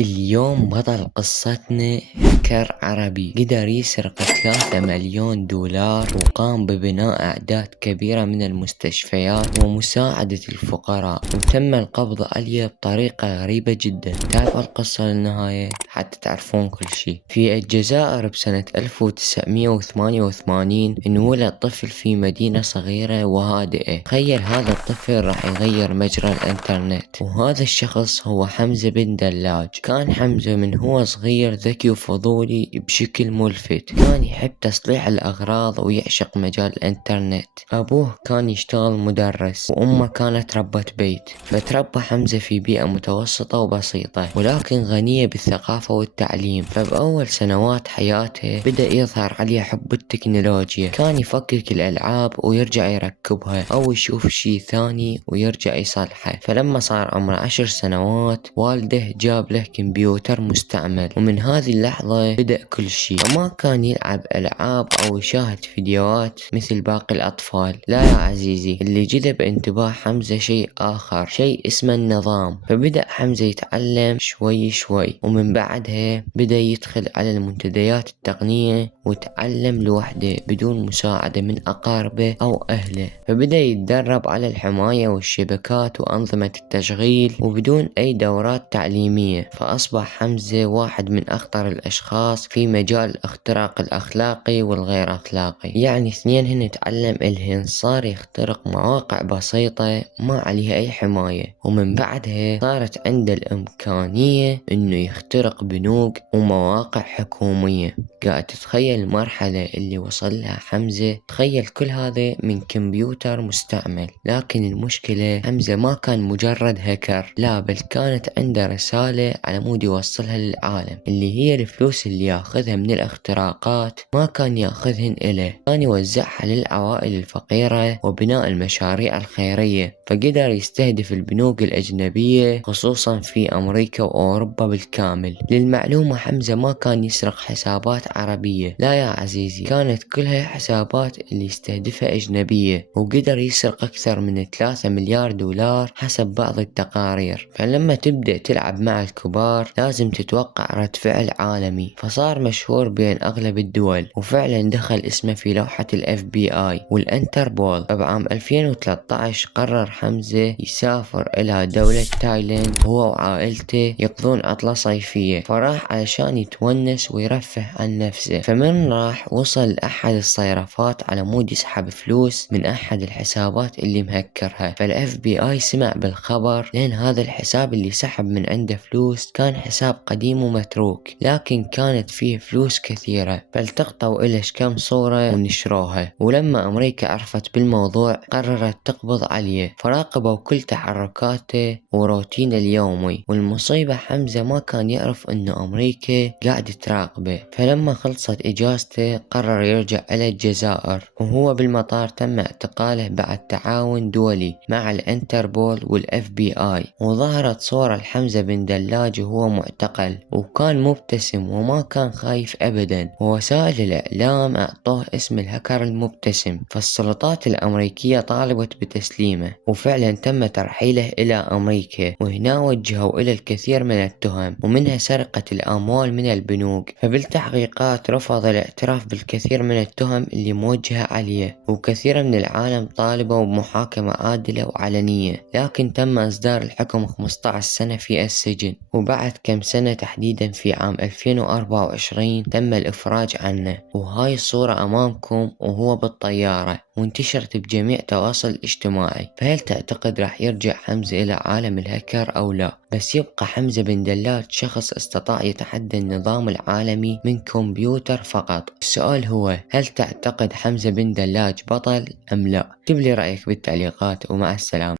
اليوم بطل قصتنا هاكر عربي قدر يسرق 3 مليون دولار، وقام ببناء أعداد كبيرة من المستشفيات ومساعدة الفقراء، وتم القبض عليه بطريقة غريبة جدا. تابعوا القصة للنهاية حتى تعرفون كل شيء. في الجزائر بسنة 1988 انولد طفل في مدينة صغيرة وهادئة. تخيل هذا الطفل راح يغير مجرى الانترنت، وهذا الشخص هو حمزة بن دلاج. كان حمزة من هو صغير ذكي وفضولي بشكل ملفت، كان يحب تصليح الأغراض ويعشق مجال الإنترنت. أبوه كان يشتغل مدرس وأمه كانت ربة بيت، فتربى حمزة في بيئة متوسطة وبسيطة ولكن غنية بالثقافة والتعليم. فبأول سنوات حياته بدأ يظهر عليه حب التكنولوجيا، كان يفكك الألعاب ويرجع يركبها أو يشوف شي ثاني ويرجع يصلحه. فلما صار عمره 10 سنوات والده جاب له كمبيوتر مستعمل، ومن هذه اللحظة بدأ كل شيء. فما كان يلعب ألعاب أو يشاهد فيديوهات مثل باقي الأطفال، لا يا عزيزي، اللي جذب انتباه حمزة شيء آخر، شيء اسمه النظام. فبدأ حمزة يتعلم شوي شوي، ومن بعدها بدأ يدخل على المنتديات التقنية وتعلم لوحده بدون مساعدة من أقاربه أو أهله. فبدأ يتدرب على الحماية والشبكات وأنظمة التشغيل وبدون أي دورات تعليمية. فأصبح حمزة واحد من أخطر الأشخاص في مجال الاختراق الأخلاقي والغير أخلاقي. يعني اثنين هن تعلم الهن صار يخترق مواقع بسيطة ما عليها أي حماية، ومن بعدها صارت عنده الإمكانية إنه يخترق بنوك ومواقع حكومية. قاعد تتخيل المرحلة اللي وصل لها حمزة؟ تخيل كل هذا من كمبيوتر مستعمل. لكن المشكلة حمزة ما كان مجرد هاكر، لا، بل كانت عنده رسالة على مود يوصلها للعالم، اللي هي الفلوس اللي ياخذها من الاختراقات ما كان ياخذهن إله، كان يوزعها للعوائل الفقيرة وبناء المشاريع الخيرية. فقدر يستهدف البنوك الأجنبية خصوصا في أمريكا وأوروبا بالكامل. للمعلومة حمزة ما كان يسرق حسابات عربية، لا يا عزيزي، كانت كلها حسابات اللي يستهدفها أجنبية، وقدر يسرق أكثر من 3 مليار دولار حسب بعض التقارير. فلما تبدأ تلعب مع الكبار لازم تتوقع رد فعل عالمي. فصار مشهور بين أغلب الدول، وفعلا دخل اسمه في لوحة ال FBI والانتربول. بعام 2013 قرر حمزة يسافر إلى دولة تايلاند هو وعائلته يقضون عطلة صيفية، فراح علشان يتونس ويرفه عن نفسه. فمن راح وصل لأحد الصيرفات على مود يسحب فلوس من أحد الحسابات اللي مهكرها. فال FBI سمع بالخبر، لأن هذا الحساب اللي سحب من عنده فلوس كان حساب قديم ومتروك، لكن كانت فيه فلوس كثيرة. فالتقطوا إلش كم صورة ونشروها، ولما أمريكا عرفت بالموضوع قررت تقبض عليه. فراقبوا كل تحركاته وروتينه اليومي. والمصيبة حمزة ما كان يعرف إنه أمريكا قاعد تراقبه. فلما خلصت إجازته قرر يرجع إلى الجزائر، وهو بالمطار تم اعتقاله بعد تعاون دولي مع الانتربول والاف بي اي. وظهرت صورة لحمزة بن دلاج وهو معتقل، وكان مبتسم وما كان خايف ابدا، ووسائل الاعلام اعطوه اسم الهكر المبتسم. فالسلطات الامريكية طالبت بتسليمه، وفعلا تم ترحيله الى امريكا، وهنا وجهوا الى الكثير من التهم ومنها سرقة الاموال من البنوك. فبالتحقيقات رفض الاعتراف بالكثير من التهم اللي موجهة عليه، وكثير من العالم طالبوا بمحاكمة عادلة وعلنية، لكن تم إصدار الحكم 15 سنة في السجن. وبعد كم سنة تحديدا في عام 2024 تم الإفراج عنه. وهاي الصورة أمامكم وهو بالطيارة وانتشرت بجميع التواصل الاجتماعي. فهل تعتقد راح يرجع حمزة إلى عالم الهكر أو لا؟ بس يبقى حمزة بن دلاج شخص استطاع يتحدى النظام العالمي من كمبيوتر فقط. السؤال هو، هل تعتقد حمزة بن دلاج بطل أم لا؟ اكتب لي رأيك بالتعليقات، ومع السلامة.